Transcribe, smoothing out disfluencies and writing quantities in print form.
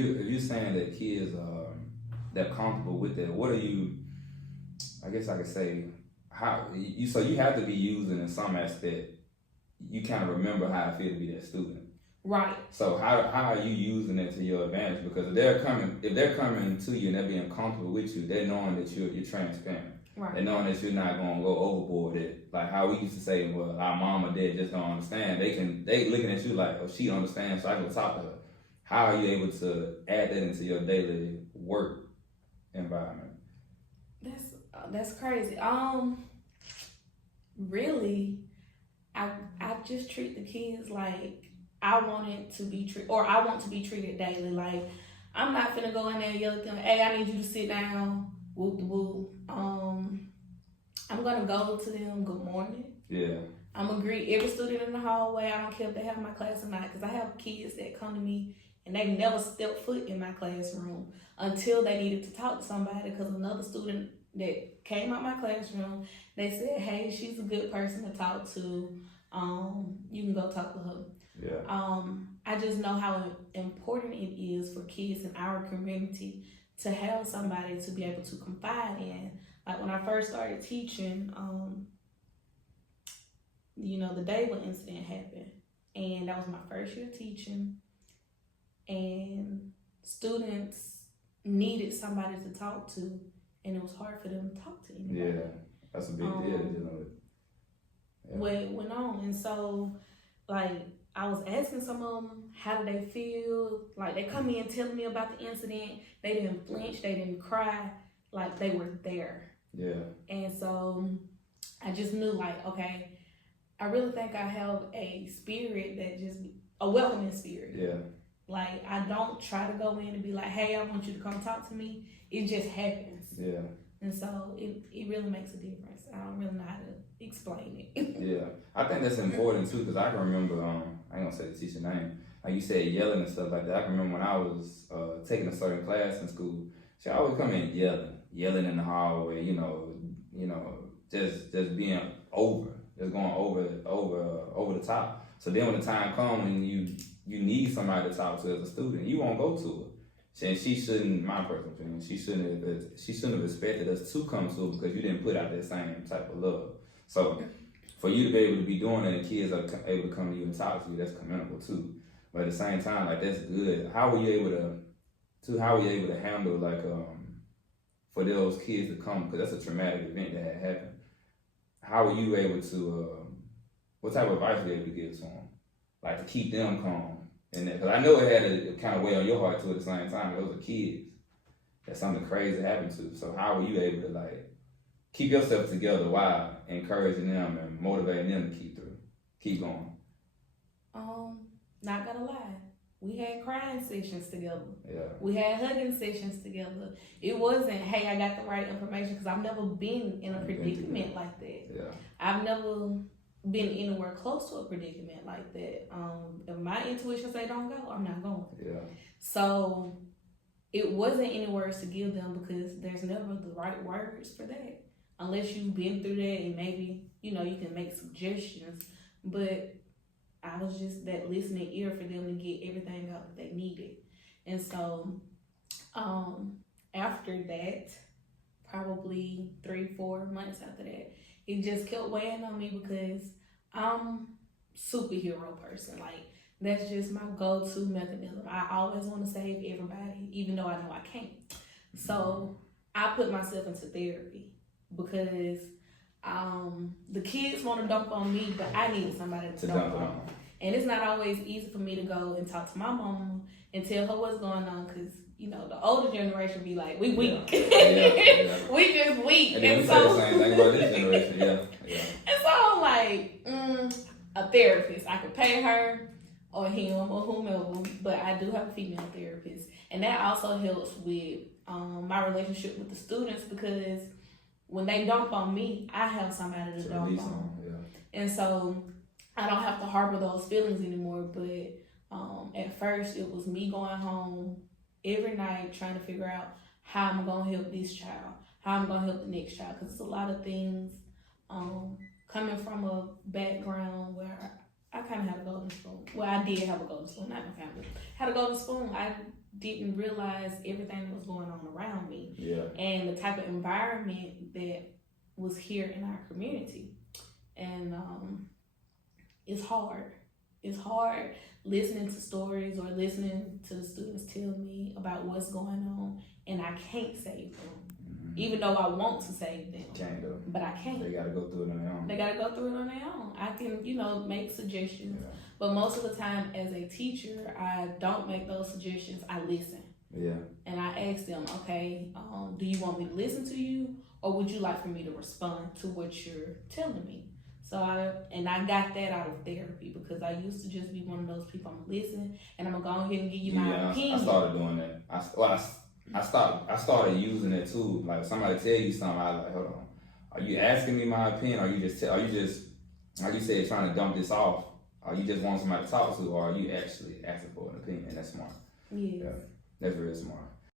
if you're saying that kids they're comfortable with that, what are you? I guess I could say how you. So you have to be using in some aspect. You kind of remember how it feels to be that student. Right. So how are you using it to your advantage? Because if they're coming to you and they're being comfortable with you, they're knowing that you're transparent. Right. They're knowing that you're not gonna go overboard. Like how we used to say, well, our mom or dad just don't understand. They looking at you like, oh, she understands, so I can talk to her. How are you able to add that into your daily work environment? That's crazy. Really, I just treat the kids like I want to be treated daily. Like, I'm not finna go in there and yell at them, hey, I need you to sit down, whoop the whoop. I'm gonna go to them, good morning. Yeah. I'm gonna greet every student in the hallway. I don't care if they have my class or not, because I have kids that come to me and they never stepped foot in my classroom until they needed to talk to somebody, because another student that came out my classroom, they said, hey, she's a good person to talk to. You can go talk to her. Yeah. I just know how important it is for kids in our community to have somebody to be able to confide in. Like when I first started teaching, the Daywood incident happened, and that was my first year teaching, and students needed somebody to talk to, and it was hard for them to talk to anybody. Yeah, that's a big deal to deal with. Yeah. What went on, and so like I was asking some of them, how did they feel? Like they come in telling me about the incident. They didn't flinch, they didn't cry, like they were there. Yeah. And so I just knew, like, okay, I really think I have a spirit a welcoming spirit. Yeah. Like, I don't try to go in and be like, hey, I want you to come talk to me. It just happens. Yeah. And so it really makes a difference. I don't really know how to explain it. Yeah. I think that's important too, because I can remember, I ain't gonna say the teacher name, like you said, yelling and stuff like that. I can remember when I was taking a certain class in school, she always come in yelling in the hallway, just being just going over the top. So then when the time comes when you need somebody to talk to as a student, you won't go to her. And she shouldn't, my personal opinion, she shouldn't have expected us to come to her, because you didn't put out that same type of love. So for you to be able to be doing that and kids are able to come to you and talk to you, that's commendable too. But at the same time, like, that's good. How were you able to handle, like, for those kids to come, because that's a traumatic event that had happened. How were you able to, what type of advice were you able to give to them? Like, to keep them calm? And because I know it had a kind of weigh on your heart too at the same time. Those are kids that something crazy happened to. So how were you able to, like, keep yourself together while encouraging them and motivating them to keep going? Not gonna lie, we had crying sessions together. Yeah. We had hugging sessions together. It wasn't, hey, I got the right information, because I've never been in a predicament like that. Yeah. I've never been anywhere close to a predicament like that. If my intuition say don't go, I'm not going. Yeah. So it wasn't any words to give them, because there's never the right words for that, unless you've been through that and maybe you can make suggestions. But I was just that listening ear for them to get everything out that they needed. And so after that, probably 3-4 months after that, it just kept weighing on me, because I'm superhero person. Like, that's just my go-to mechanism. I always want to save everybody, even though I know I can't. So I put myself into therapy, because the kids want to dump on me, but I needed somebody to dump on. And it's not always easy for me to go and talk to my mom and tell her what's going on, because the older generation be like, we weak. Yeah. We just weak. And then we say the same thing about this generation. Yeah. And so I'm like, a therapist. I could pay her or him or whomever, but I do have a female therapist. And that also helps with my relationship with the students, because when they dump on me, I have somebody to dump on. Yeah. And so I don't have to harbor those feelings anymore. But at first, it was me going home every night trying to figure out how I'm going to help this child, how I'm going to help the next child. Because it's a lot of things coming from a background where I kind of had a golden spoon. Well, I did have a golden spoon, not my family. Had a golden spoon. didn't realize everything that was going on around me. Yeah. And the type of environment that was here in our community. And it's hard. It's hard listening to stories or listening to the students tell me about what's going on, and I can't save them. Even though I want to save them. Can't do. But I can't. They gotta go through it on their own. They gotta go through it on their own. I can, make suggestions. Yeah. But most of the time as a teacher, I don't make those suggestions. I listen. Yeah. And I ask them, okay, do you want me to listen to you, or would you like for me to respond to what you're telling me? So I got that out of therapy, because I used to just be one of those people. I'm listening and I'm gonna go ahead and give you my opinion. I started doing that. I started using it too. Like, somebody tell you something, I was like, hold on, are you asking me my opinion? Or are you just like you said, trying to dump this off? Or you just want somebody to talk to? Or are you actually asking for an opinion? And that's smart. Yes. Yeah, that's very smart.